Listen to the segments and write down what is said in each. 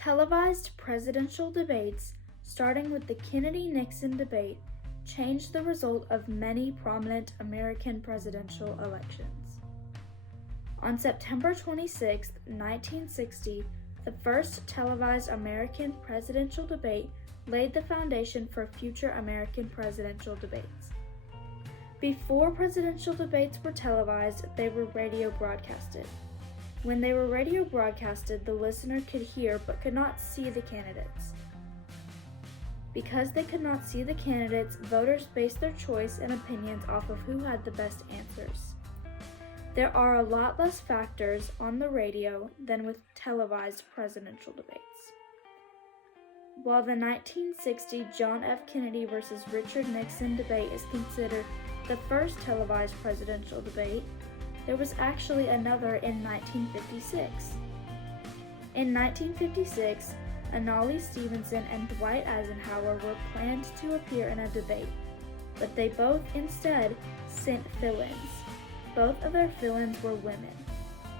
Televised presidential debates, starting with the Kennedy-Nixon debate, changed the result of many prominent American presidential elections. On September 26, 1960, the first televised American presidential debate laid the foundation for future American presidential debates. Before presidential debates were televised, they were radio broadcasted. When they were radio broadcasted, the listener could hear but could not see the candidates. Because they could not see the candidates, voters based their choice and opinions off of who had the best answers. There are a lot less factors on the radio than with televised presidential debates. While the 1960 John F. Kennedy versus Richard Nixon debate is considered the first televised presidential debate, there was actually another in 1956. In 1956, Annalee Stevenson and Dwight Eisenhower were planned to appear in a debate, but they both instead sent fill-ins. Both of their fill-ins were women.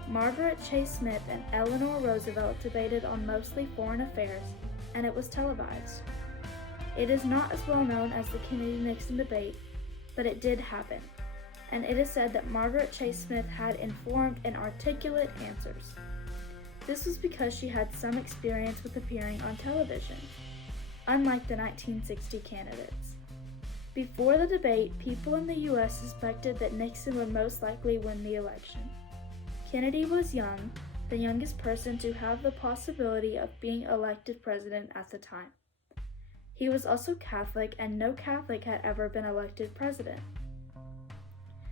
Margaret Chase Smith and Eleanor Roosevelt debated on mostly foreign affairs, and it was televised. It is not as well known as the Kennedy-Nixon debate, but it did happen, and it is said that Margaret Chase Smith had informed and articulate answers. This was because she had some experience with appearing on television, unlike the 1960 candidates. Before the debate, people in the U.S. suspected that Nixon would most likely win the election. Kennedy was young, the youngest person to have the possibility of being elected president at the time. He was also Catholic, and no Catholic had ever been elected president.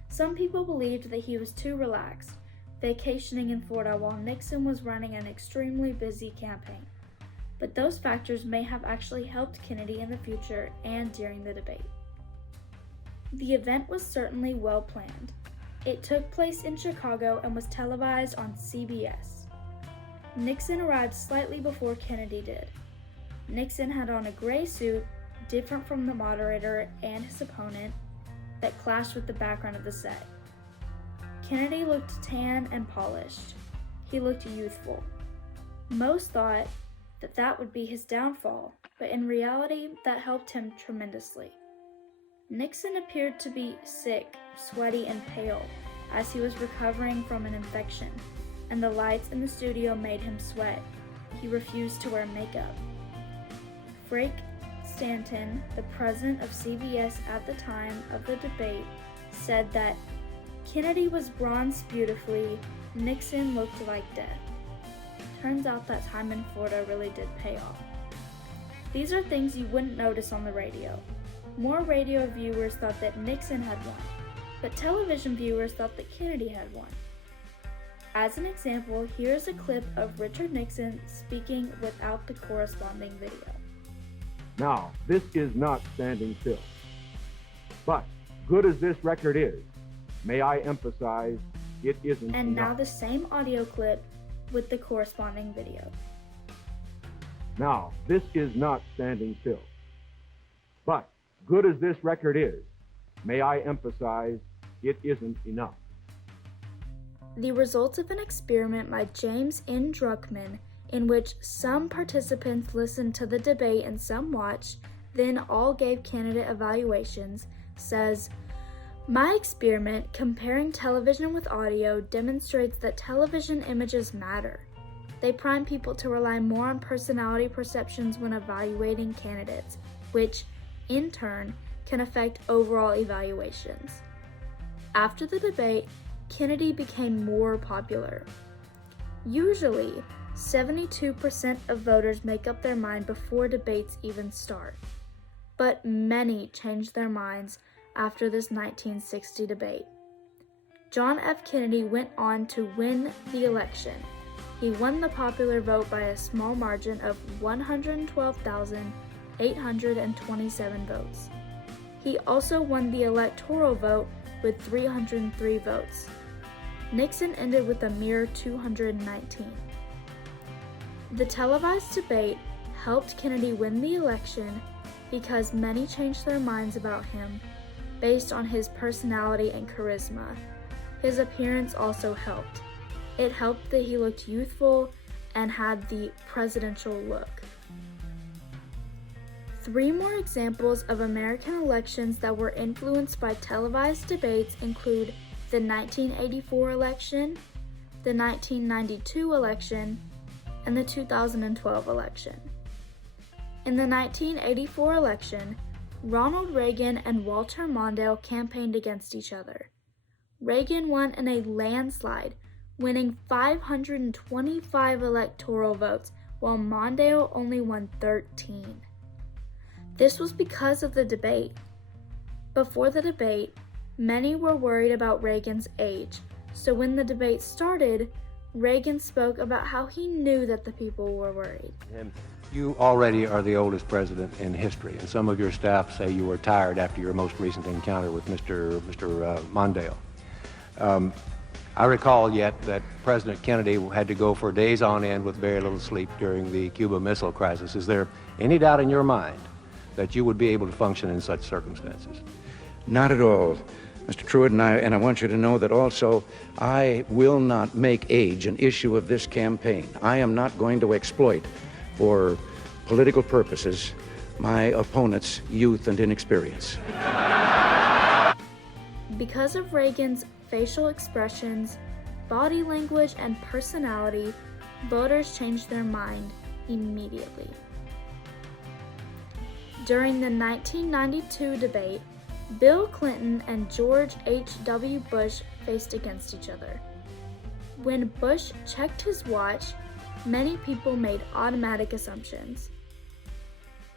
Some people believed that he was too relaxed, vacationing in Florida while Nixon was running an extremely busy campaign. But those factors may have actually helped Kennedy in the future and during the debate. The event was certainly well planned. It took place in Chicago and was televised on CBS. Nixon arrived slightly before Kennedy did. Nixon had on a gray suit, different from the moderator and his opponent, that clashed with the background of the set. Kennedy looked tan and polished. He looked youthful. Most thought that that would be his downfall, but in reality, that helped him tremendously. Nixon appeared to be sick, sweaty, and pale as he was recovering from an infection, and the lights in the studio made him sweat. He refused to wear makeup. Frank Stanton, the president of CBS at the time of the debate, said that Kennedy was bronzed beautifully, Nixon looked like death. Turns out that time in Florida really did pay off. These are things you wouldn't notice on the radio. More radio viewers thought that Nixon had won, but television viewers thought that Kennedy had won. As an example, here's a clip of Richard Nixon speaking without the corresponding video. Now, this is not standing still. But, good as this record is, may I emphasize, it isn't And enough. now the same audio clip with the corresponding video. Now, this is not standing still. But, good as this record is, may I emphasize, it isn't enough. The results of an experiment by James N. Druckmann, in which some participants listened to the debate and some watched, then all gave candidate evaluations, says, "My experiment comparing television with audio demonstrates that television images matter. They prime people to rely more on personality perceptions when evaluating candidates, which, in turn, can affect overall evaluations." After the debate, Kennedy became more popular. Usually, 72% of voters make up their mind before debates even start. But many changed their minds after this 1960 debate. John F. Kennedy went on to win the election. He won the popular vote by a small margin of 112,827 votes. He also won the electoral vote with 303 votes. Nixon ended with a mere 219. The televised debate helped Kennedy win the election because many changed their minds about him based on his personality and charisma. His appearance also helped. It helped that he looked youthful and had the presidential look. 3 more examples of American elections that were influenced by televised debates include the 1984 election, the 1992 election, and the 2012 election. In the 1984 election, Ronald Reagan and Walter Mondale campaigned against each other. Reagan won in a landslide, winning 525 electoral votes, while Mondale only won 13. This was because of the debate. Before the debate, many were worried about Reagan's age, so when the debate started, Reagan spoke about how he knew that the people were worried. You already are the oldest president in history, and some of your staff say you were tired after your most recent encounter with Mr. Mondale. I recall yet that President Kennedy had to go for days on end with very little sleep during the Cuba Missile Crisis. Is there any doubt in your mind that you would be able to function in such circumstances? Not at all, Mr. Truitt, and I want you to know that also I will not make age an issue of this campaign. I am not going to exploit for political purposes my opponent's youth and inexperience. Because of Reagan's facial expressions, body language, and personality, voters changed their mind immediately. During the 1992 debate, Bill Clinton and George H.W. Bush faced against each other. When Bush checked his watch, many people made automatic assumptions.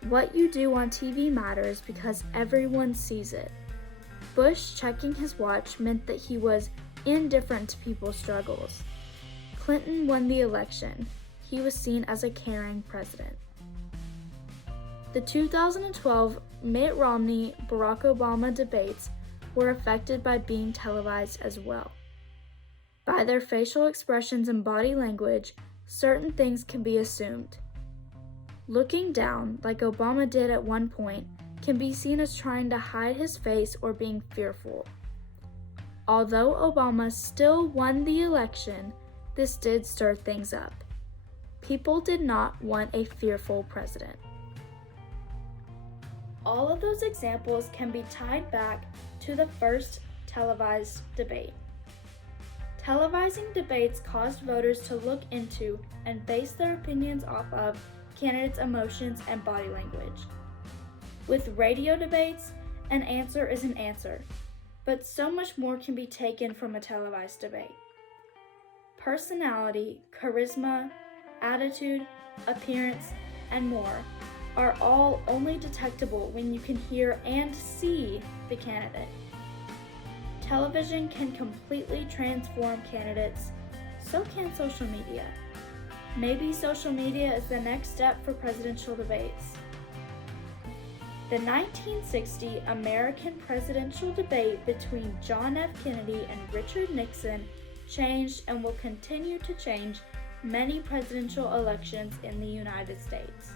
What you do on TV matters because everyone sees it. Bush checking his watch meant that he was indifferent to people's struggles. Clinton won the election. He was seen as a caring president. The 2012 Mitt Romney-Barack Obama debates were affected by being televised as well. By their facial expressions and body language, certain things can be assumed. Looking down, like Obama did at one point, can be seen as trying to hide his face or being fearful. Although Obama still won the election, this did stir things up. People did not want a fearful president. All of those examples can be tied back to the first televised debate. Televising debates caused voters to look into and base their opinions off of candidates' emotions and body language. With radio debates, an answer is an answer, but so much more can be taken from a televised debate. Personality, charisma, attitude, appearance, and more are all only detectable when you can hear and see the candidate. Television can completely transform candidates, so can social media. Maybe social media is the next step for presidential debates. The 1960 American presidential debate between John F. Kennedy and Richard Nixon changed and will continue to change many presidential elections in the United States.